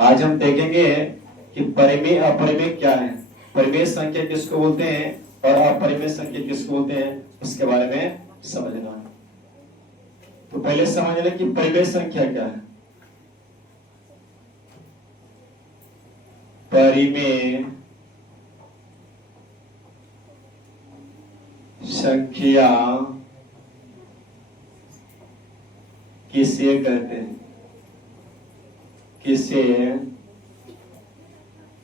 आज हम देखेंगे कि परिमेय अपरिमेय क्या है, परिमेय संख्या किसको बोलते हैं और अपरिमेय संख्या किसको बोलते हैं, उसके बारे में समझना है। तो पहले समझ लें कि परिमेय संख्या क्या है। परिमेय संख्या किसे कहते हैं, किसे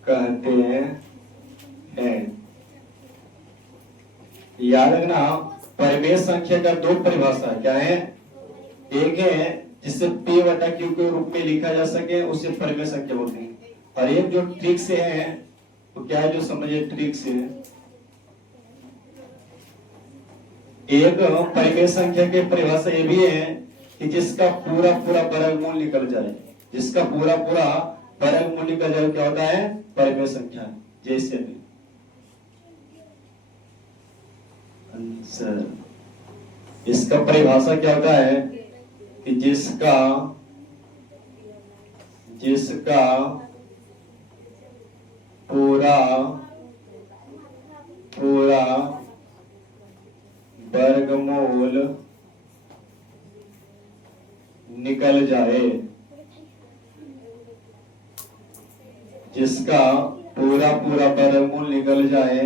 कहते हैं। याद रखना, परिमेय संख्या का दो परिभाषा क्या है। एक है जिसे P बटा Q के रूप में लिखा जा सके, उसे परिमेय संख्या बोलते हैं। और एक जो ट्रिक से है, तो क्या है, जो समझिए ट्रिक से एक परिमेय संख्या की परिभाषा ये भी है कि जिसका पूरा पूरा वर्गमूल निकल जाए, जिसका पूरा पूरा वर्गमूल निकल जाए, क्या होता है, परिमेय संख्या। जैसे में आंसर, इसका परिभाषा क्या होता है कि जिसका पूरा पूरा वर्गमूल निकल जाए, जिसका पूरा पूरा वर्गमूल निकल जाए,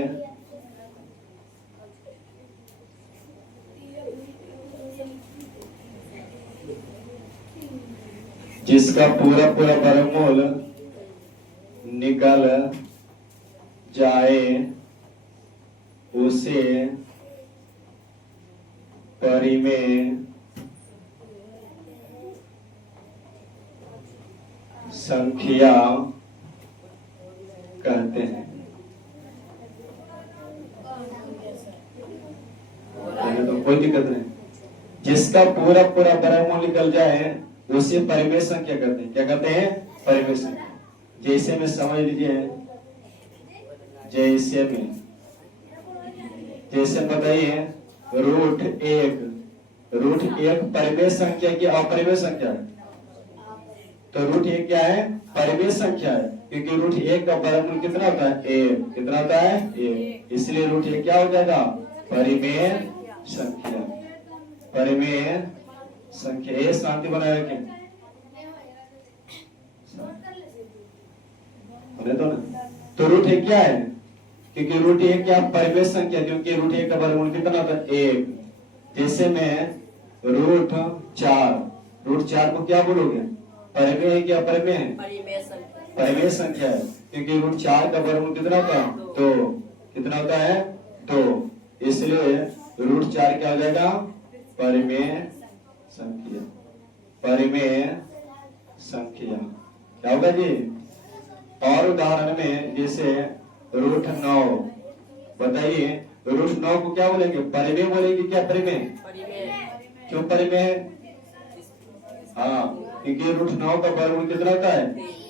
जिसका पूरा पूरा वर्गमूल निकल जाए, उसे परिमेय संख्या कहते हैं। तो कोई दिक्कत नहीं, जिसका पूरा पूरा वर्गमूल निकल जाए उसे परिमेय संख्या कहते हैं। क्या कहते हैं, परिमेय संख्या। जैसे में समझ लीजिए, जैसे बताइए रूट एक परिमेय संख्या की अपरिमेय संख्या है। तो रूट एक क्या है, परिमेय संख्या है, क्योंकि रूट एक का वर्गमूल कितना होता है, एक। कितना होता है, एक। इसलिए रूट एक क्या हो जाएगा, परिमेय संख्या। परिमेय संख्या, ये शांति बनाए रखें तो रूट एक क्या है, क्योंकि रूट एक क्या परिमेय संख्या, क्योंकि रूट एक का वर्गमूल कितना होता है, एक। जैसे में रूट चार को क्या बोलोगे, परिमेय है क्या अपरिमेय है, परिमेय संख्या है, क्योंकि रूट चार का वर्गमूल कितना होता है, दो। कितना होता है, दो। इसलिए रूट चार क्या हो जाएगा, परिमेय संख्या। परिमेय संख्या क्या होगा जी। और उदाहरण में जैसे रूट 9, बताइए रूट 9 को क्या बोलेंगे, परिमेय बोलेंगे क्या, परिमेय। क्यों परिमेय, हाँ, क्योंकि रूट 9 का वर्गमूल कितना होता है,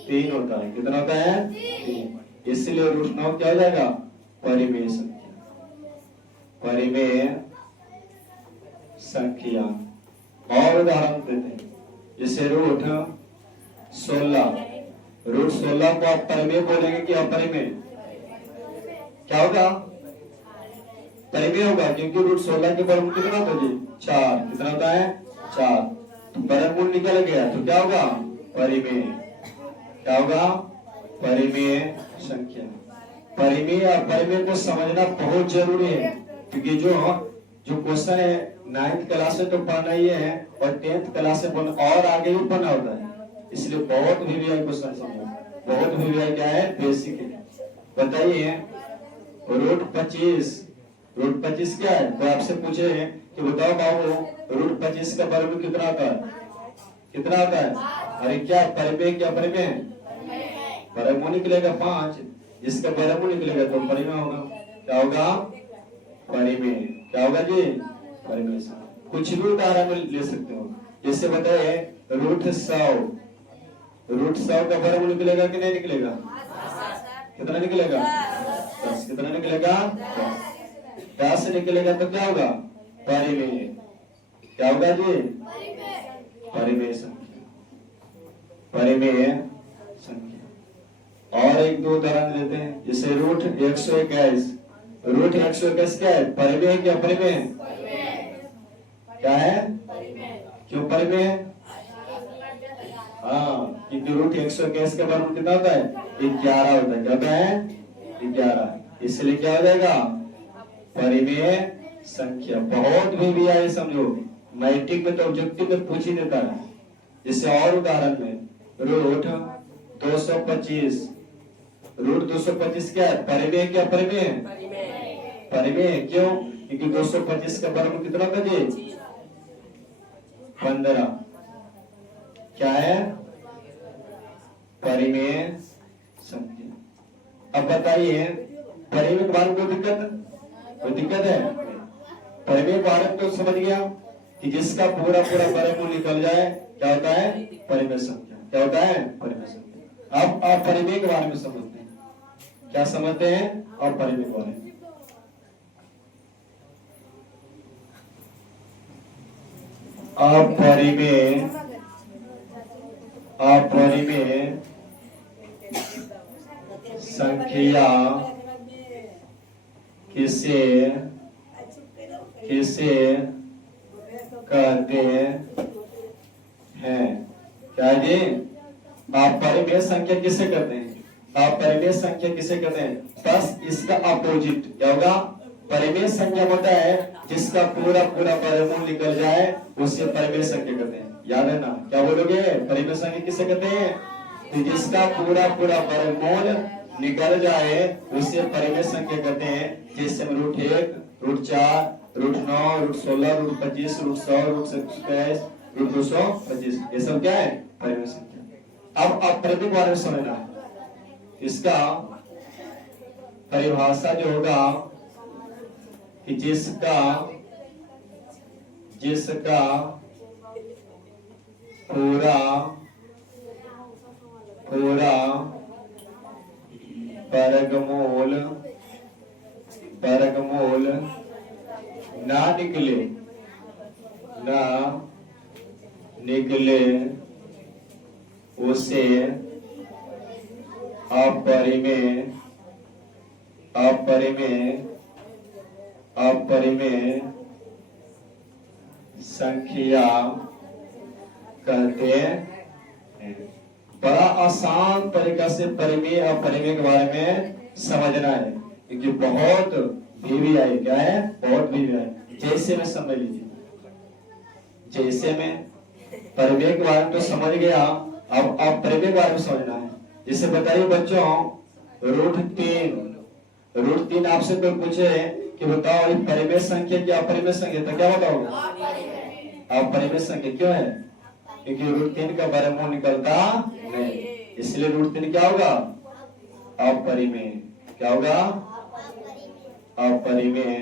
3 होता है। कितना होता है, 3। इसलिए रूट 9 क्या हो जाएगा, परिमेय संख्या। परिमेय संख्या। और उदाहरण देते हैं, जैसे रूट 16 को आप परिमेय बोलेंगे कि अपरिमेय, क्या होगा, परिमेय होगा, क्योंकि रूट 16 के वर्गमूल कितना होता है जी, 4। कितना होता है, 4। तो वर्गमूल निकल गया तो क्या होगा, परिमेय। क्या होगा, परिमेय संख्या। परिमेय और अपरिमेय को समझना बहुत जरूरी है, क्योंकि जो क्वेश्चन है 9th क्लास से तो पढ़ना ही है, और 10th क्लास से और आगे भी पढ़ना होता है। इसलिए बहुत वीवीआई क्वेश्चन समझना, बहुत वीवीआई क्या है, बेसिक है। बताइए रूट 25 क्या है, तो आपसे पूछे कि बताओ बाबू रूट 25 का वर्गमूल कितना होता है, कितना होता है। अरे क्या परिमेय, क्या परिमेय, वर्गमूल निकलेगा 5, जिसका वर्गमूल निकलेगा तो परिमेय होगा। क्या होगा, परिमेय। क्या होगा जी, परिमेय। कुछ भी उदाहरण ले सकते हो, जैसे बताए रूट 100 का वर्गमूल निकलेगा कि नहीं निकलेगा, कितना निकलेगा, 10। कितना निकलेगा, 10 निकलेगा तो क्या होगा, परिमेय। क्या होगा जी, परिमेय संख्या। परिमेय संख्या। और एक दो उदाहरण लेते हैं, जैसे रूट 121। रूट 121 क्या है? परिमेय है क्या अपरिमेय है? क्या है? क्यों परिमेय है? हाँ, क्योंकि रूट 121 का वर्गमूल कितना होता है? 11 होता है। क्या होता है? 11। इसलिए क्या हो जाएगा? परिमेय संख्या। बहुत भी आए समझो, मैट्रिक में तो ऑब्जेक्टिव में पूछ ही देता है। जैसे और उदाहरण में रूट 225। रूट 225 क्या है? परिमेय क्या अपरिमेय है? परिमेय। क्यों? क्योंकि 225 का वर्गमूल कितना होता है? 15। क्या है? परिमेय संख्या। अब बताइए, परिमेय के बारे में कोई दिक्कत है? परिमेय के बारे में तो समझ गया कि जिसका पूरा पूरा वर्गमूल निकल जाए क्या होता है? परिमेय संख्या। क्या होता है? परिमेय संख्या। अब आप परिमेय के बारे में समझते हैं। क्या समझते हैं? और परिमेय के बारे में अपरिमेय संख्या किसे कहते हैं? क्या जी? अपरिमेय संख्या किसे कहते हैं? अपरिमेय संख्या किसे कहते हैं? बस इसका अपोजिट क्या होगा? परिमेय संख्या होता है जिसका पूरा पूरा वर्गमूल निकल जाए, उसे परिमेय संख्या कहते हैं। याद है ना? क्या बोलोगे? परिमेय संख्या किसे कहते हैं? तो जिसका पूरा पूरा वर्गमूल निकल जाए उसे परिमेय संख्या कहते हैं। जैसे root 1, root 4, root 9, root 16, root 25, root 100, root 27, root 225, ये सब क्या है? परिमेय संख्या। अब अपरिमेय के बारे में समझना है। इसका परिभाषा जो होगा कि जिसका पूरा वर्गमूल ना निकले उसे अपरिमेय संख्या कहते हैं। बड़ा आसान तरीका से परिमेय अपरिमेय के बारे में समझना है, क्योंकि बहुत भी आई। क्या है? बहुत भी आई। जैसे में समझ लीजिए, जैसे में परिमेय के बारे में तो समझ गया, अब अपरिमेय के बारे में समझना है। जैसे बताइए बच्चों, रूट 3 आपसे कोई पूछे कि बताओ ये परिमेय संख्या क्या अपरिमेय संख्या, तो क्या बताओगे? अपरिमेय संख्या। क्यों है? क्योंकि रूट 3 का वर्गमूल निकलता नहीं, इसलिए रूट 3 क्या होगा? अपरिमेय। क्या होगा? अपरिमेय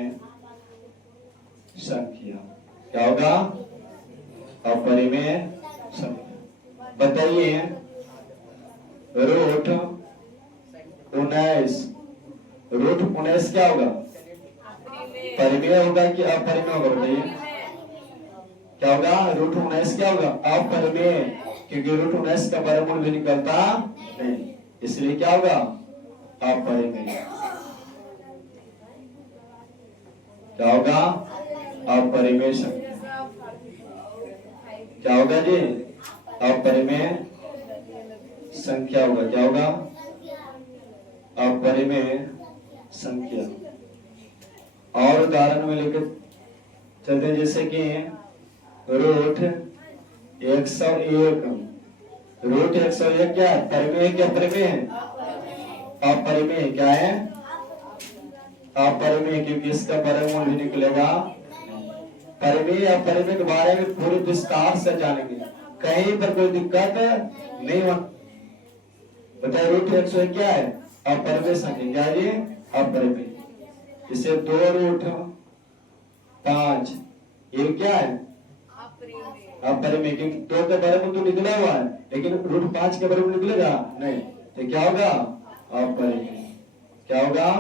संख्या। क्या होगा? अपरिमेय संख्या। बताइए, रूट 19 क्या होगा? परिमेय होगा कि अपरिमेय होगा? बताइए क्या होगा? रूट 19 क्या होगा? अपरिमेय, क्योंकि रूट 19 का वर्गमूल भी निकलता नहीं, इसलिए क्या होगा? अपरिमेय। क्या होगा? अपरिमेय संख्या। क्या होगा जी? अपरिमेय संख्या होगा। क्या होगा? अपरिमेय संख्या। और उदाहरण में लेकर चलते हैं, जैसे कि रूट 101। रूट 101 क्या है? परिमेय क्या अपरिमेय है? अपरिमेय। क्या है? अपरिमेय, क्योंकि इसका वर्गमूल भी निकलेगा। परिमेय अपरिमेय के बारे में पूरे विस्तार से जानेंगे, कहीं पर कोई दिक्कत नहीं हो। बताइए, रूट 101 क्या है? अपरिमेय संख्या। क्या है? अपरिमेय। इसे 2 रूट 5 ये क्या है? अपरिमेय, क्योंकि 2 का वर्गमूल तो निकला हुआ है, लेकिन रूट 5 का वर्गमूल निकलेगा नहीं, तो क्या होगा? अपरिमेय। क्या होगा?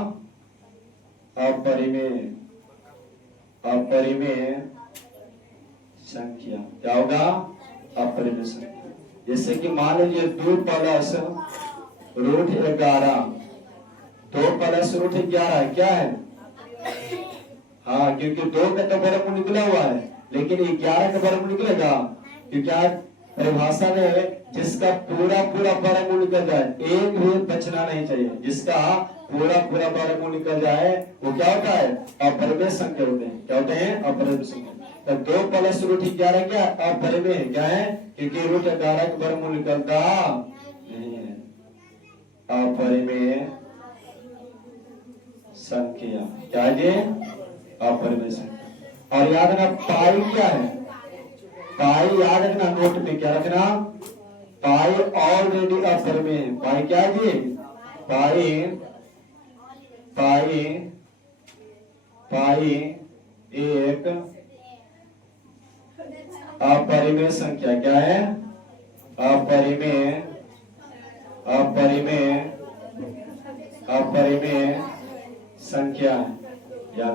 अपरिमेय संख्या। क्या होगा? अपरिमेय संख्या। जैसे कि मान लीजिए 2 प्लस रूट 11, 2 प्लस रूट 11 क्या है? हाँ, क्योंकि 2 का तो वर्गमूल निकला हुआ है, लेकिन 11 का वर्गमूल निकलेगा क्योंकि आज परिभाषा में जिसका पूरा पूरा वर्गमूल निकल जाए, एक भी बचना नहीं चाहिए। जिसका पूरा पूरा वर्गमूल निकल जाए वो क्या होता है? अपरिमेय संख्या होते हैं। क्या होते हैं? अपरिमेय संख्या। तो 2 प्लस रूट 11 क्या? अपरिमेय क्या है? क्योंकि रूट 11 का वर्गमूल निकलता नहीं है। अपरिमेय संख्या क्या है? अपरिमेय संख्या। और याद रखना पाई क्या है? पाई याद रखना, नोट में क्या रखना? पाई ऑलरेडी अपरिमेय। पाई क्या है जी? पाई पाई पाई एक अपरिमेय संख्या। क्या है? अपरिमेय अपरिमेय अपरिमेय संख्या है।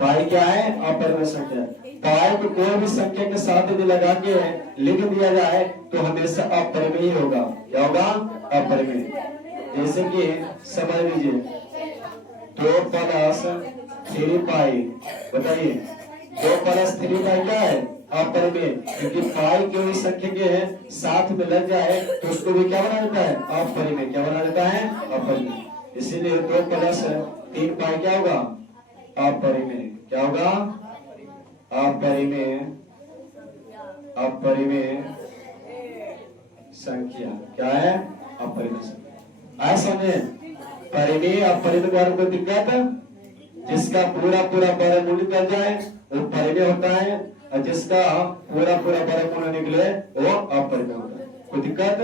पाई क्या है? अपरिमेय संख्या। पाई को कोई भी संख्या के साथ यदि लगा के लिख दिया जाए तो हमेशा अपरिमेय होगा। क्या होगा? अपरिमेय। जैसे कि समझ लीजिए 2 प्लस 3 पाई, बताइए 2 प्लस 3 पाई क्या है? अपरिमेय। क्योंकि पाई कोई संख्या के साथ में लग जाए तो उसको भी क्या बना देता है? अपरिमेय। क्या बना देता है? अपरिमेय। इसीलिए 2 प्लस 3 पाई क्या होगा? अपरिमेय। क्या होगा? अपरिमेय अपरिमेय संख्या। क्या है? अपरिमेय संख्या। आया समझे? परिमेय अपरिमेय द्वारा कोई दिक्कत? जिसका पूरा पूरा वर्गमूल निकल जाए वो परिमेय होता है, और जिसका पूरा पूरा वर्गमूल निकले वो अपरिमेय होता है। कोई दिक्कत?